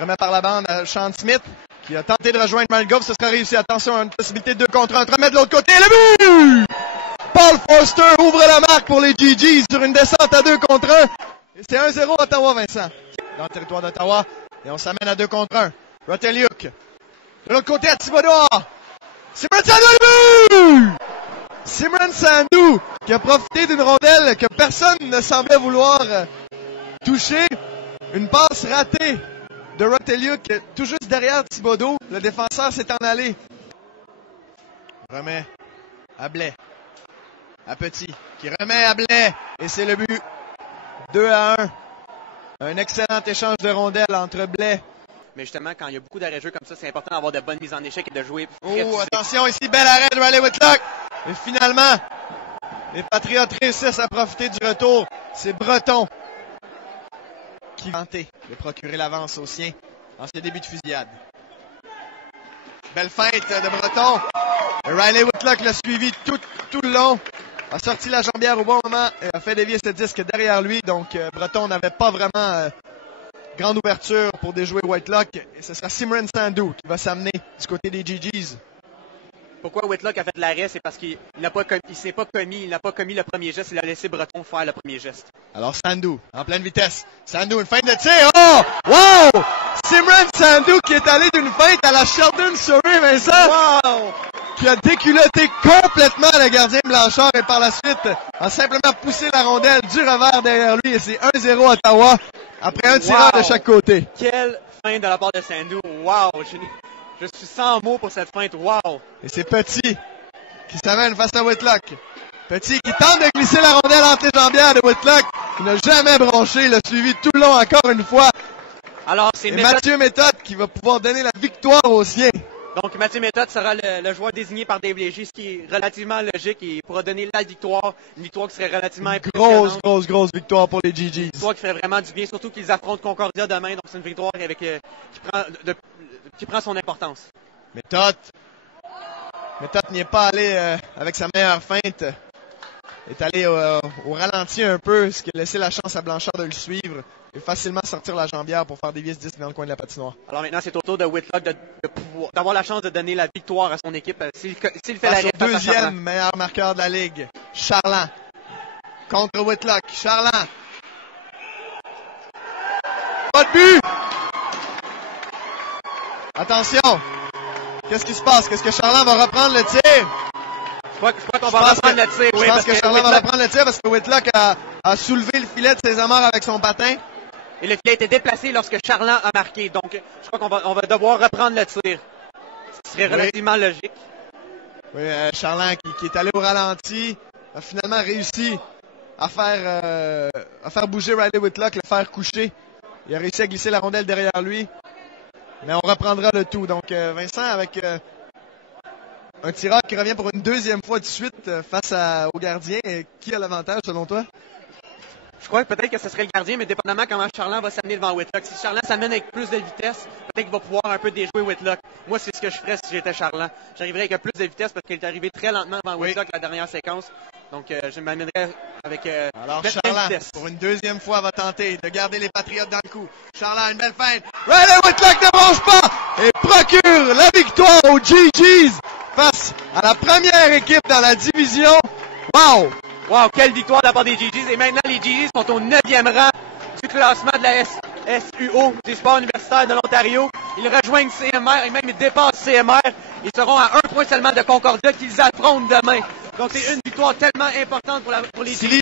Remet par la bande à Sean Smith, qui a tenté de rejoindre Ryan Goff. Ce sera réussi. Attention à une possibilité de 2 contre 1. Remet de l'autre côté. Le but! Paul Foster ouvre la marque pour les GGs sur une descente à 2 contre 1. Et c'est 1-0 Ottawa, Vincent. Dans le territoire d'Ottawa. Et on s'amène à 2 contre 1. Roteliuk. De l'autre côté à Thibodeau. Simran Sandou! Simran Sandou qui a profité d'une rondelle que personne ne semblait vouloir toucher. Une passe ratée de Roteliuk tout juste derrière Thibodeau. Le défenseur s'est en allé. Remet à Blais. À Petit qui remet à Blais. Et c'est le but. 2-1. Un excellent échange de rondelles entre Blais. Mais justement, quand il y a beaucoup d'arrêts-jeux comme ça, c'est important d'avoir de bonnes mises en échec et de jouer. Oh, attention ici, bel arrêt de Riley Whitlock. Et finalement, les Patriotes réussissent à profiter du retour. C'est Breton qui va tenter de procurer l'avance aux siens en ce début de fusillade. Belle feinte de Breton. Et Riley Whitlock l'a suivi tout le long. A sorti la jambière au bon moment et a fait dévier ce disque derrière lui. Donc, Breton n'avait pas vraiment grande ouverture pour déjouer Whitlock. Et ce sera Simran Sandou qui va s'amener du côté des GGs. Pourquoi Whitlock a fait de l'arrêt? C'est parce qu'il n'a pas commis le premier geste. Il a laissé Breton faire le premier geste. Alors Sandou, en pleine vitesse. Sandou, une feinte de tir. Oh! Wow! Simran Sandou qui est allé d'une feinte à la Sheldon Surrey, Vincent. Wow! Qui a déculotté complètement le gardien Blanchard et par la suite a simplement poussé la rondelle du revers derrière lui. Et c'est 1-0 Ottawa après un tireur de chaque côté. Quelle feinte de la part de Sandou. Wow! Je suis sans mots pour cette feinte. Wow! Et c'est Petit qui s'amène face à Whitlock. Petit qui tente de glisser la rondelle entre les jambières de Whitlock. Il n'a jamais bronché. Il a suivi tout le long encore une fois. Alors, c'est Mathieu Méthode qui va pouvoir donner la victoire aux siens. Donc, Mathieu Méthode sera le joueur désigné par Dave Léger, ce qui est relativement logique et pourra donner la victoire. Une victoire qui serait relativement impressionnante. Grosse victoire pour les GGs. Une victoire qui ferait vraiment du bien, surtout qu'ils affrontent Concordia demain. Donc, c'est une victoire qui prend son importance. Méthode n'y est pas allé avec sa meilleure feinte. Est allé au ralenti un peu, ce qui a laissé la chance à Blanchard de le suivre et facilement sortir la jambière pour faire dévier ce disque dans le coin de la patinoire. Alors maintenant, c'est au tour de Whitlock d'avoir la chance de donner la victoire à son équipe. S'il fait l'arrêt, deuxième meilleur marqueur de la Ligue, Charland. Contre Whitlock. Charland. Pas de but! Attention! Qu'est-ce qui se passe? Qu'est-ce que Charland va reprendre le tir? Je crois qu'on va reprendre le tir. Je pense que Charland va reprendre le tir parce que Whitlock a soulevé le filet de ses amarres avec son patin. Et le filet a été déplacé lorsque Charland a marqué. Donc, je crois qu'on va devoir reprendre le tir. Ce serait relativement logique. Oui, Charland qui est allé au ralenti a finalement réussi à faire bouger Riley Whitlock, le faire coucher. Il a réussi à glisser la rondelle derrière lui. Mais on reprendra le tout. Donc, Vincent, avec un tireur qui revient pour une deuxième fois de suite face au gardien. Qui a l'avantage, selon toi? Je crois que peut-être que ce serait le gardien, mais dépendamment comment Charland va s'amener devant Whitlock. Si Charland s'amène avec plus de vitesse, peut-être qu'il va pouvoir un peu déjouer Whitlock. Moi, c'est ce que je ferais si j'étais Charland. J'arriverais avec plus de vitesse parce qu'il est arrivé très lentement devant Whitlock la dernière séquence. Donc, je m'amènerais avec alors, Charland, pour une deuxième fois, va tenter de garder les Patriotes dans le coup. Charland, une belle feinte. Riley Whitlock ne branche pas et procure la victoire aux GGs face à la première équipe dans la division. Wow! Wow, quelle victoire de la part des GGs. Et maintenant, les GGs sont au 9e rang du classement de la SUO, des sports universitaires de l'Ontario. Ils rejoignent CMR et même ils dépassent CMR. Ils seront à 1 point seulement de Concordia qu'ils affrontent demain. Donc, c'est une victoire tellement importante pour les GGs.